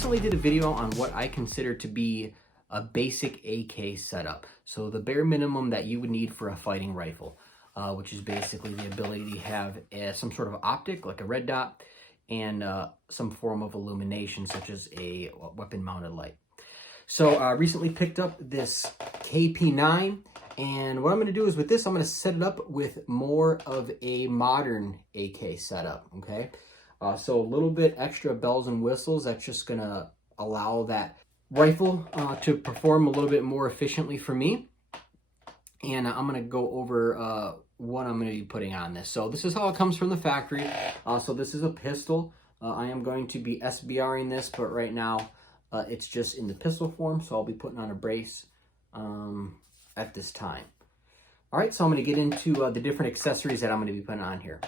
recently did a video on what I consider to be a basic AK setup. So the bare minimum that you would need for a fighting rifle, which is basically the ability to have some sort of optic, like a red dot, and some form of illumination, such as a weapon-mounted light. So I recently picked up this KP9, and what I'm going to do is with this, I'm going to set it up with more of a modern AK setup, okay? So a little bit extra bells and whistles. That's just going to allow that rifle to perform a little bit more efficiently for me. And I'm going to go over what I'm going to be putting on this. So this is how it comes from the factory. So this is a pistol. I am going to be SBRing this, but right now it's just in the pistol form. So I'll be putting on a brace at this time. All right, so I'm going to get into the different accessories that I'm going to be putting on here.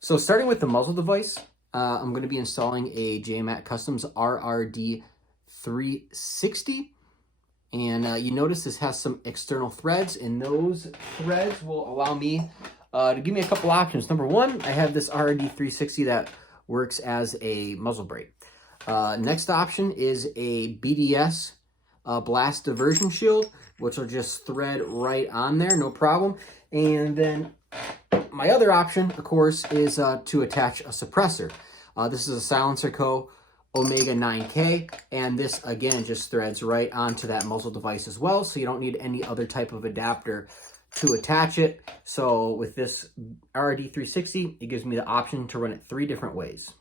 So starting with the muzzle device, I'm going to be installing a JMAC Customs RRD 360. And you notice this has some external threads, and those threads will allow me to give me a couple options. Number one, I have this RRD 360 that works as a muzzle brake. Next option is a BDS blast diversion shield, which will just thread right on there, no problem. And then my other option, of course, is to attach a suppressor. This is a Silencer Co. Omega 9K, and this again just threads right onto that muzzle device as well, so you don't need any other type of adapter to attach it. So with this RRD 360, it gives me the option to run it 3 different ways.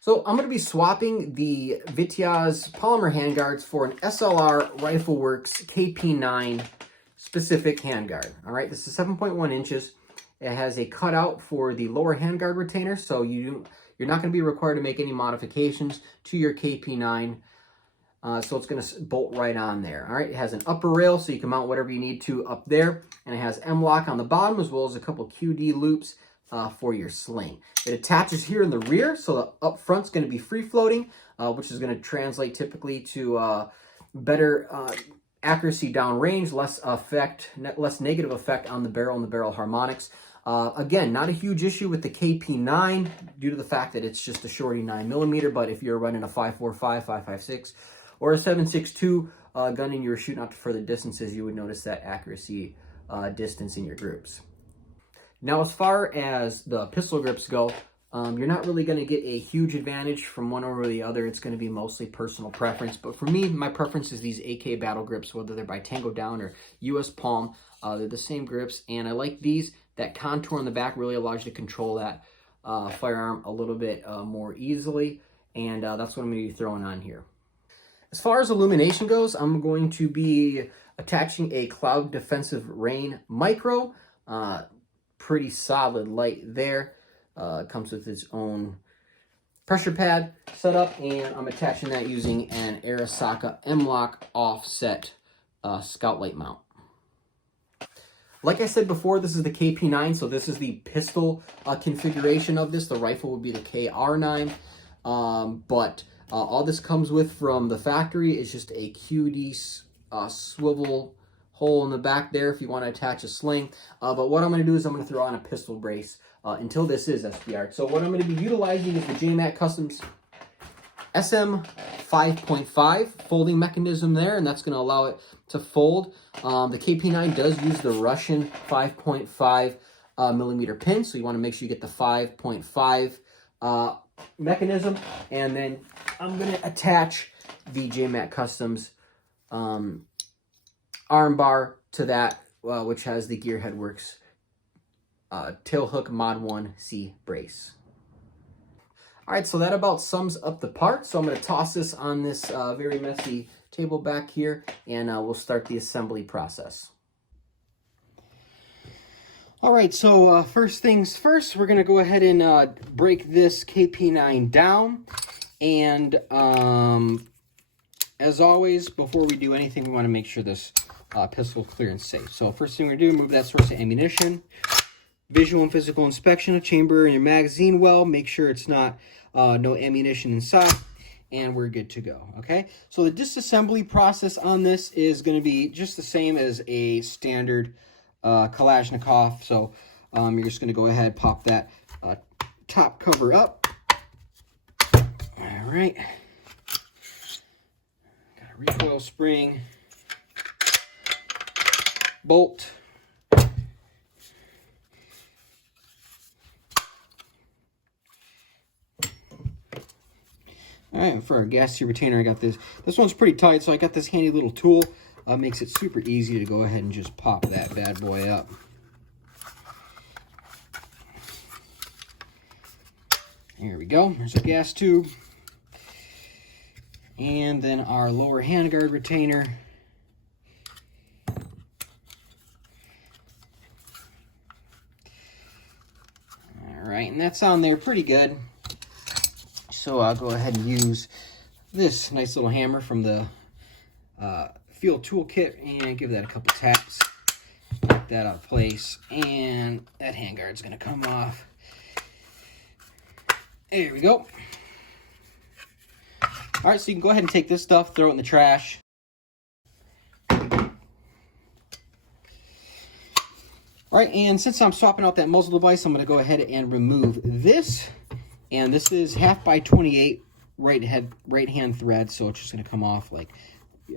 So I'm going to be swapping the Vityaz polymer handguards for an SLR Rifleworks KP9 specific handguard. All right, this is 7.1 inches. It has a cutout for the lower handguard retainer, so you're not going to be required to make any modifications to your KP9. So it's going to bolt right on there. All right, it has an upper rail, so you can mount whatever you need to up there. And it has M-lock on the bottom, as well as a couple QD loops for your sling. It attaches here in the rear, so the up front's going to be free floating, which is going to translate typically to better accuracy downrange, less negative effect on the barrel and the barrel harmonics. Again, not a huge issue with the KP9 due to the fact that it's just a shorty 9mm, but if you're running a 5.45, 5.56, or a 7.62 gun and you're shooting out to further distances, you would notice that accuracy distance in your groups. Now, as far as the pistol grips go, you're not really going to get a huge advantage from one over the other. It's going to be mostly personal preference. But for me, my preference is these AK battle grips, whether they're by Tango Down or US Palm. They're the same grips, and I like these. That contour on the back really allows you to control that firearm a little bit more easily, and that's what I'm going to be throwing on here. As far as illumination goes, I'm going to be attaching a Cloud Defensive Rain Micro. Pretty solid light there. It comes with its own pressure pad setup, and I'm attaching that using an Arasaka M-Lock offset scout light mount. Like I said before, this is the KP9, so this is the pistol configuration of this. The rifle would be the KR9, but all this comes with from the factory is just a QD swivel hole in the back there if you want to attach a sling. But what I'm going to do is I'm going to throw on a pistol brace until this is SBR. So what I'm going to be utilizing is the JMAC Customs SM 5.5 folding mechanism there, and that's going to allow it to fold. The KP9 does use the Russian 5.5 millimeter pin, so you want to make sure you get the 5.5 mechanism. And then I'm going to attach the JMAC Customs arm bar to that, which has the Gearhead Works tail hook Mod 1C brace. All right, so that about sums up the part. So I'm going to toss this on this very messy table back here, and we'll start the assembly process. All right, so first things first, we're going to go ahead and break this KP9 down. And as always, before we do anything, we want to make sure this pistol is clear and safe. So first thing we're going to do, remove that source of ammunition. Visual and physical inspection of chamber and your magazine well. Make sure it's not no ammunition inside, and we're good to go. Okay, so the disassembly process on this is going to be just the same as a standard Kalashnikov. So you're just going to go ahead, pop that top cover up. All right, recoil spring, bolt, all right, for our gas tube retainer, I got this. This one's pretty tight, so I got this handy little tool. Makes it super easy to go ahead and just pop that bad boy up. Here we go. There's our gas tube. And then our lower handguard retainer. All right, and that's on there pretty good. So I'll go ahead and use this nice little hammer from the Field Toolkit and give that a couple taps. Get that out of place, and that handguard's gonna come off. There we go. All right, so you can go ahead and take this stuff, throw it in the trash. All right, and since I'm swapping out that muzzle device, I'm going to go ahead and remove this. And this is 1/2x28 right hand thread, so it's just going to come off like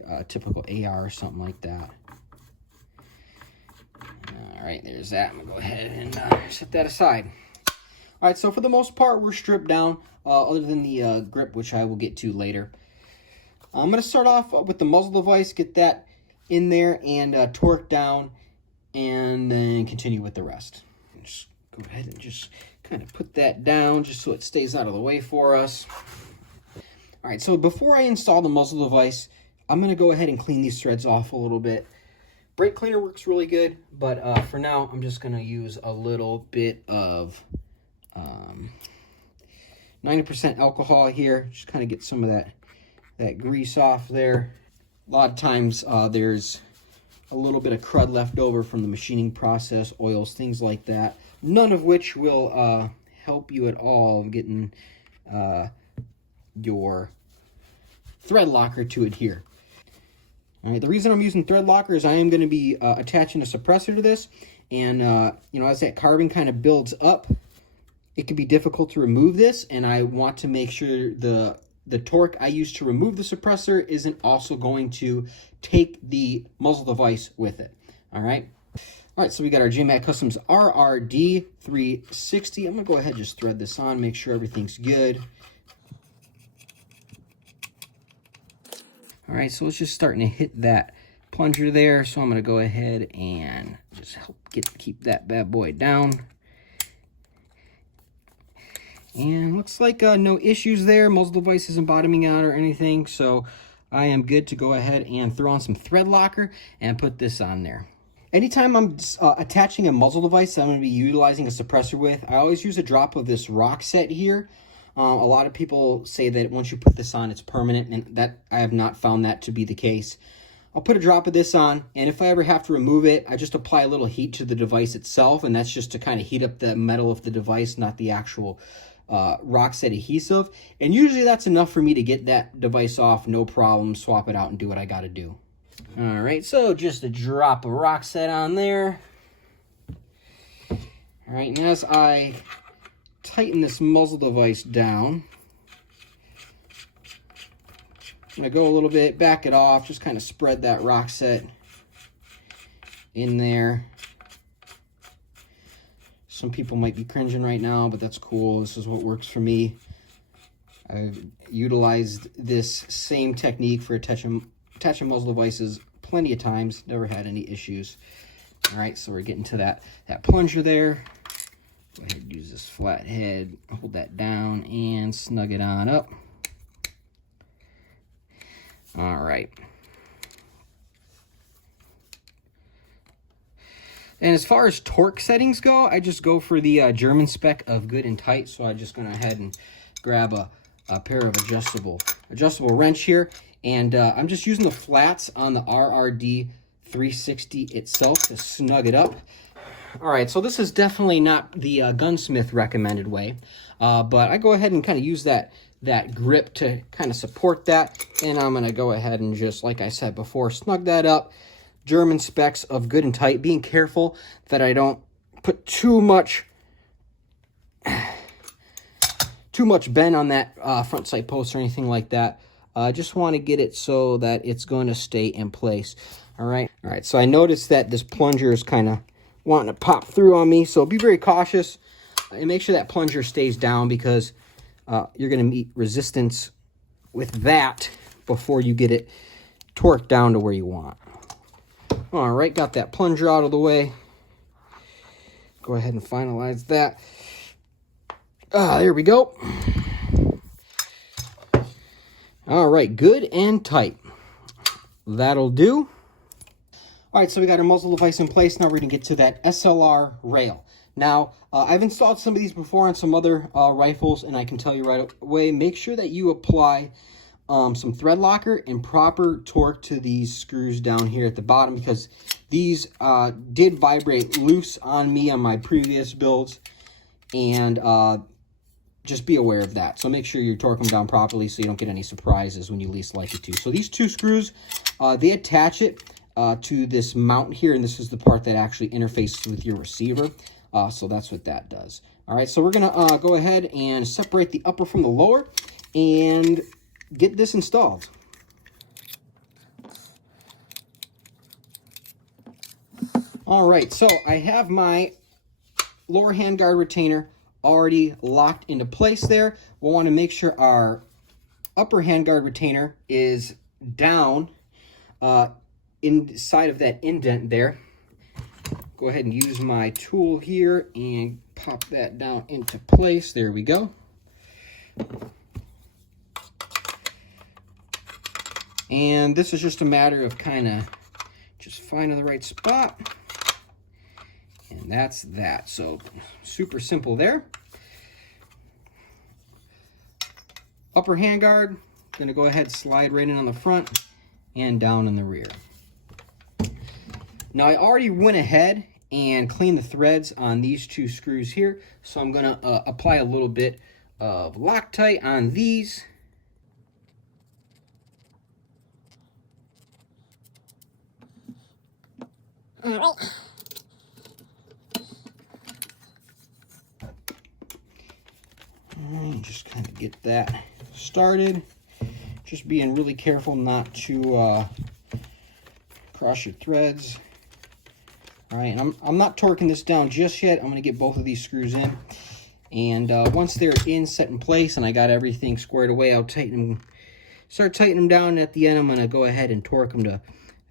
a typical AR or something like that. All right, there's that. I'm going to go ahead and set that aside. All right, so for the most part, we're stripped down, other than the grip, which I will get to later. I'm going to start off with the muzzle device, get that in there and torque down, and then continue with the rest. Just go ahead and just kind of put that down just so it stays out of the way for us. All right, so before I install the muzzle device, I'm going to go ahead and clean these threads off a little bit. Brake cleaner works really good, but for now, I'm just going to use a little bit of 90% alcohol here. Just kind of get some of that grease off there. A lot of times there's a little bit of crud left over from the machining process, oils, things like that. None of which will help you at all getting your thread locker to adhere. All right, the reason I'm using thread locker is I am going to be attaching a suppressor to this, and you know, as that carbon kind of builds up, it can be difficult to remove this, and I want to make sure the torque I use to remove the suppressor isn't also going to take the muzzle device with it. All right. All right, so we got our JMAC Customs RRD 360. I'm going to go ahead and just thread this on, make sure everything's good. All right, so it's just starting to hit that plunger there, so I'm going to go ahead and just help keep that bad boy down. And looks like no issues there. Muzzle device isn't bottoming out or anything, so I am good to go ahead and throw on some thread locker and put this on there. Anytime I'm attaching a muzzle device that I'm going to be utilizing a suppressor with, I always use a drop of this rock set here. A lot of people say that once you put this on, it's permanent, and that I have not found that to be the case. I'll put a drop of this on, and if I ever have to remove it, I just apply a little heat to the device itself, and that's just to kind of heat up the metal of the device, not the actual rock set adhesive. And usually that's enough for me to get that device off, no problem, swap it out and do what I got to do. All right, so just a drop of rock set on there. All right, and as I tighten this muzzle device down, I'm gonna go a little bit, back it off, just kind of spread that rock set in there. Some people might be cringing right now, but that's cool. This is what works for me. I've utilized this same technique for attaching muzzle devices plenty of times. Never had any issues. All right, so we're getting to that plunger there. Go ahead and use this flat head, hold that down, and snug it on up. All right. And as far as torque settings go, I just go for the German spec of good and tight. So I'm just going to go ahead and grab a pair of adjustable wrench here. And I'm just using the flats on the RRD 360 itself to snug it up. All right, so this is definitely not the gunsmith recommended way. But I go ahead and kind of use that grip to kind of support that. And I'm going to go ahead and just, like I said before, snug that up. German specs of good and tight, being careful that I don't put too much bend on that front sight post or anything like that. Just want to get it so that it's going to stay in place. All right. So I noticed that this plunger is kind of wanting to pop through on me. So be very cautious and make sure that plunger stays down, because you're going to meet resistance with that before you get it torqued down to where you want. All right, got that plunger out of the way. Go ahead and finalize that. There we go. All right, good and tight. That'll do. All right, so we got our muzzle device in place. Now we're going to get to that SLR rail. Now, I've installed some of these before on some other rifles, and I can tell you right away, make sure that you apply some thread locker and proper torque to these screws down here at the bottom, because these did vibrate loose on me on my previous builds, and just be aware of that. So make sure you torque them down properly so you don't get any surprises when you least like it to. So these two screws, they attach it to this mount here, and this is the part that actually interfaces with your receiver. So that's what that does. All right, so we're gonna go ahead and separate the upper from the lower and get this installed. All right, so I have my lower handguard retainer already locked into place there. We'll want to make sure our upper handguard retainer is down inside of that indent there. Go ahead and use my tool here and pop that down into place. There we go. And this is just a matter of kind of just finding the right spot. And that's that. So super simple there. Upper handguard, gonna go ahead and slide right in on the front and down in the rear. Now I already went ahead and cleaned the threads on these two screws here, so I'm gonna apply a little bit of Loctite on these. All right. And just kind of get that started. Just being really careful not to cross your threads. All right, and I'm not torquing this down just yet. I'm going to get both of these screws in. And once they're in, set in place, and I got everything squared away, I'll start tightening them down. At the end, I'm going to go ahead and torque them to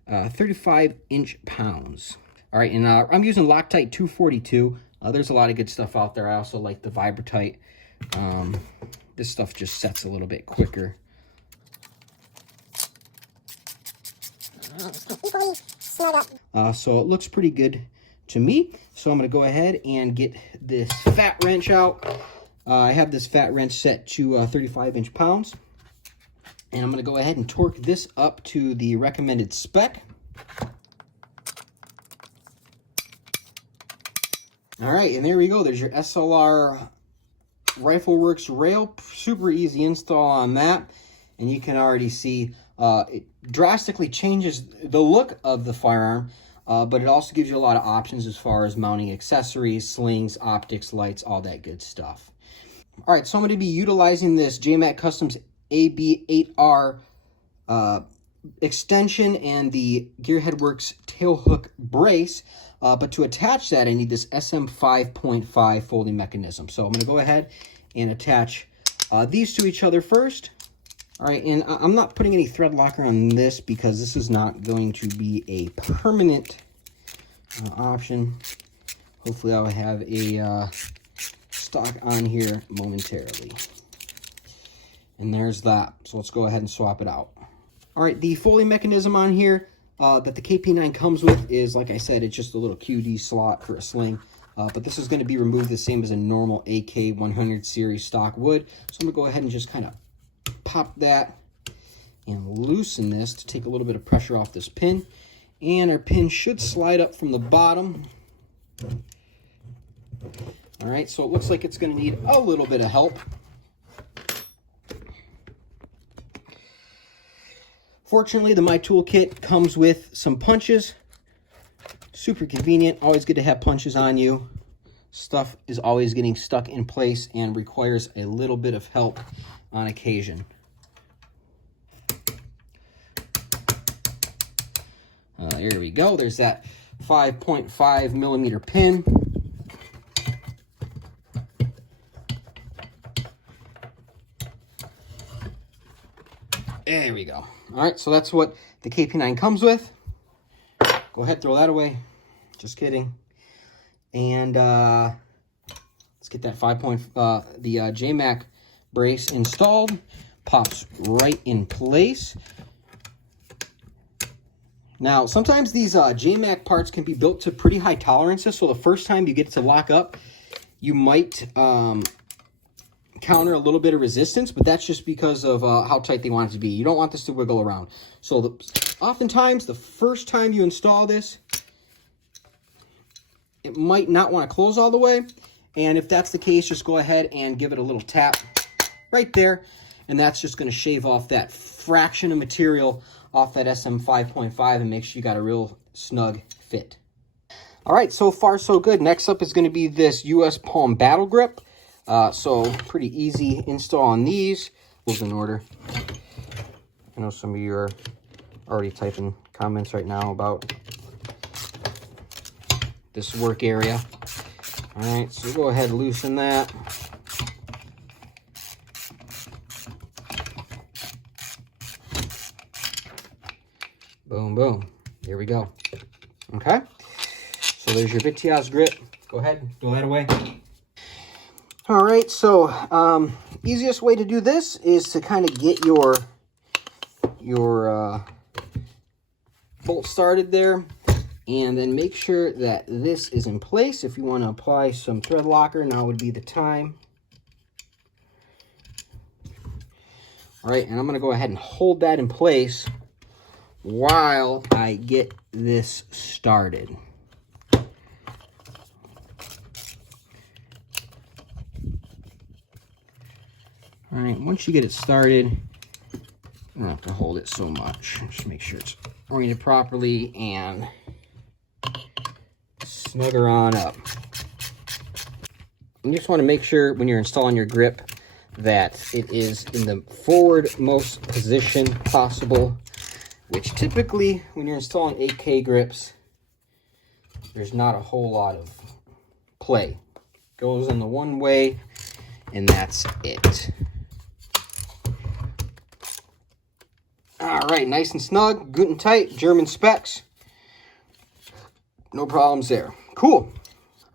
35 inch-pounds. All right, and I'm using Loctite 242. There's a lot of good stuff out there. I also like the Vibratite. This stuff just sets a little bit quicker. So it looks pretty good to me. So I'm going to go ahead and get this fat wrench out. I have this fat wrench set to 35 inch-pounds. And I'm going to go ahead and torque this up to the recommended spec. All right, and there we go. There's your SLR Rifleworks rail. Super easy install on that. And you can already see it drastically changes the look of the firearm, but it also gives you a lot of options as far as mounting accessories, slings, optics, lights, all that good stuff. All right, so I'm going to be utilizing this JMAC Customs AB8R extension and the Gearhead Works tail hook brace, but to attach that I need this SM5.5 folding mechanism. So I'm going to go ahead and attach these to each other first. All right, and I'm not putting any thread locker on this because this is not going to be a permanent option. Hopefully I'll have a stock on here momentarily. And there's that. So let's go ahead and swap it out. All right, the folding mechanism on here that the KP9 comes with is, like I said, it's just a little QD slot for a sling. But this is going to be removed the same as a normal AK100 series stock would. So I'm going to go ahead and just kind of pop that and loosen this to take a little bit of pressure off this pin. And our pin should slide up from the bottom. All right, so it looks like it's going to need a little bit of help. Fortunately, the My Tool Kit comes with some punches. Super convenient. Always good to have punches on you. Stuff is always getting stuck in place and requires a little bit of help on occasion. There we go. There's that 5.5 millimeter pin. There we go. All right, so that's what the KP9 comes with. Go ahead, throw that away. Just kidding. And let's get that the JMAC brace installed. Pops right in place. Now, sometimes these JMAC parts can be built to pretty high tolerances, so the first time you get it to lock up, you might counter a little bit of resistance, but that's just because of how tight they want it to be. You don't want this to wiggle around. So oftentimes, the first time you install this, it might not want to close all the way, and if that's the case, just go ahead and give it a little tap right there, and that's just going to shave off that fraction of material off that SM 5.5 and make sure you got a real snug fit. All right, so far so good. Next up is going to be this US Palm Battle Grip. So pretty easy install on these. Move in order. I know some of you are already typing comments right now about this work area. All right, so go ahead and loosen that. Boom, boom. Here we go. Okay. So there's your Vityaz grip. Go ahead, throw that away. All right, so easiest way to do this is to kind of get your bolt started there, and then make sure that this is in place. If you want to apply some thread locker, now would be the time. All right, and I'm going to go ahead and hold that in place while I get this started. All right, once you get it started, you don't have to hold it so much. Just make sure it's oriented properly and snug her on up. You just want to make sure when you're installing your grip that it is in the forwardmost position possible, which typically when you're installing AK grips, there's not a whole lot of play. Goes in the one way and that's it. All right, nice and snug, good and tight, German specs. No problems there. Cool. All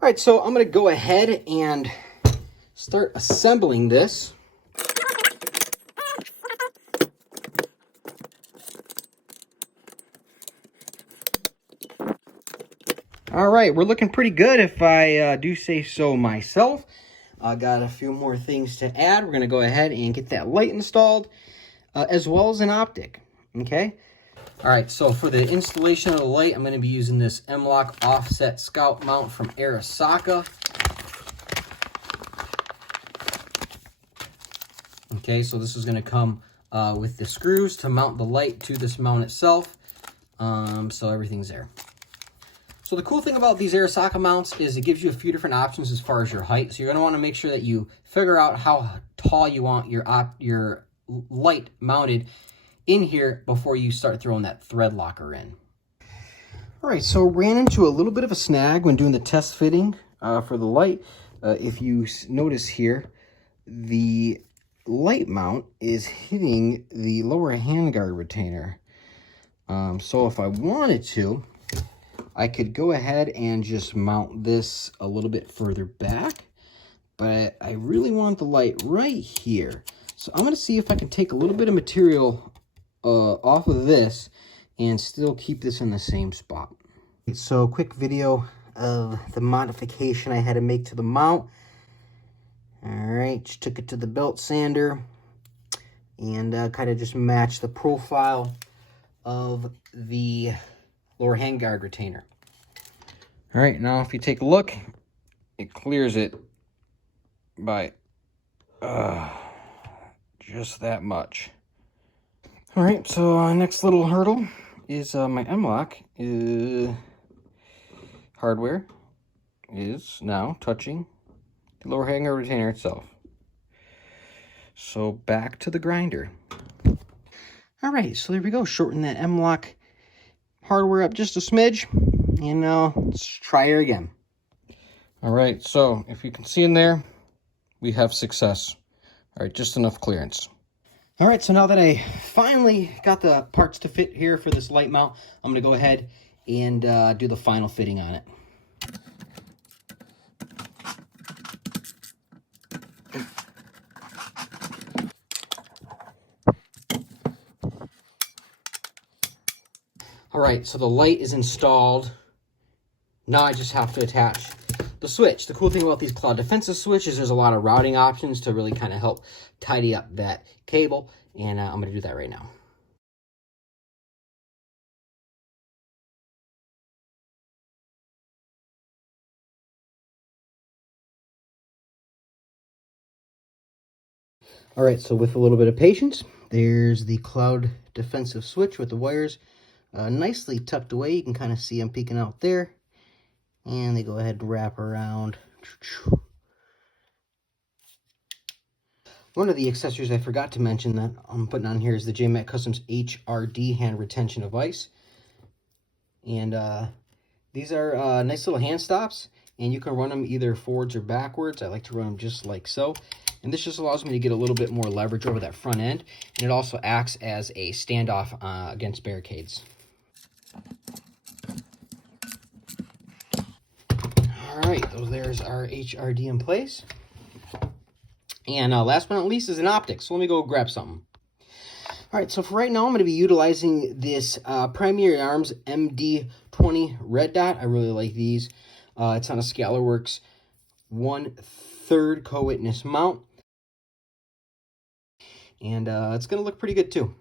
right, so I'm going to go ahead and start assembling this. All right, we're looking pretty good if I do say so myself. I got a few more things to add. We're going to go ahead and get that light installed, as well as an optic, okay? All right, so for the installation of the light, I'm going to be using this M-LOK offset scout mount from Arasaka. Okay, so this is going to come with the screws to mount the light to this mount itself. So everything's there. So the cool thing about these Arasaka mounts is it gives you a few different options as far as your height. So you're going to want to make sure that you figure out how tall you want your light mounted in here before you start throwing that thread locker in. All right, so ran into a little bit of a snag when doing the test fitting for the light. If you notice here, the light mount is hitting the lower handguard retainer. So if I wanted to, I could go ahead and just mount this a little bit further back, but I really want the light right here. So I'm going to see if I can take a little bit of material off of this and still keep this in the same spot. So quick video of the modification I had to make to the mount. All right, just took it to the belt sander and kind of just matched the profile of the lower handguard retainer. All right, now if you take a look, it clears it by just that much. All right, so next little hurdle is my M-LOK hardware is now touching the lower handguard retainer itself. So back to the grinder. All right, so there we go. Shorten that M-LOK hardware up just a smidge, and now let's try her again. All right, so if you can see in there, we have success. All right, just enough clearance. All right, so now that I finally got the parts to fit here for this light mount, I'm gonna go ahead and do the final fitting on it. All right, so the light is installed. Now I just have to attach the switch. The cool thing about these cloud defensive switches, there's a lot of routing options to really kind of help tidy up that cable, and I'm going to do that right now. All right, so with a little bit of patience, there's the cloud defensive switch with the wires nicely tucked away. You can kind of see them peeking out there, and they go ahead and wrap around. One of the accessories I forgot to mention that I'm putting on here is the JMAC Customs HRD hand retention device. And these are nice little hand stops, and you can run them either forwards or backwards. I like to run them just like so. And this just allows me to get a little bit more leverage over that front end. And it also acts as a standoff against barricades. All right, there's our HRD in place. And last but not least is an optic. So let me go grab something. All right, so for right now, I'm going to be utilizing this Primary Arms MD20 red dot. I really like these. It's on a Rifleworks 1/3 co-witness mount. And it's going to look pretty good too.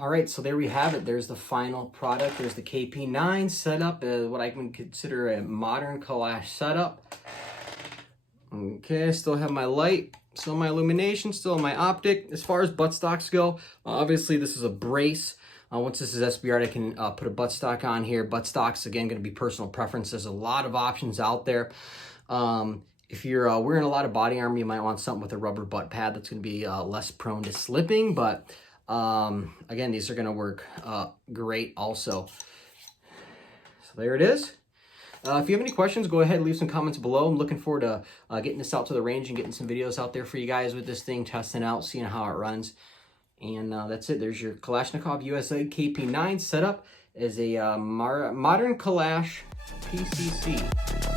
All right, so there we have it. There's the final product. There's the KP9 setup, what I can consider a modern Kalash setup. Okay, I still have my light, still my illumination, still my optic. As far as buttstocks go, obviously this is a brace. Once this is SBR, I can put a buttstock on here. Buttstocks, again, going to be personal preference. There's a lot of options out there. If you're wearing a lot of body armor, you might want something with a rubber butt pad that's going to be less prone to slipping, but again, these are going to work great also. So there it is. If you have any questions, go ahead and leave some comments below. I'm looking forward to getting this out to the range and getting some videos out there for you guys with this thing, testing out, seeing how it runs. And that's it. There's your Kalashnikov USA KP9 setup as a modern Kalash PCC.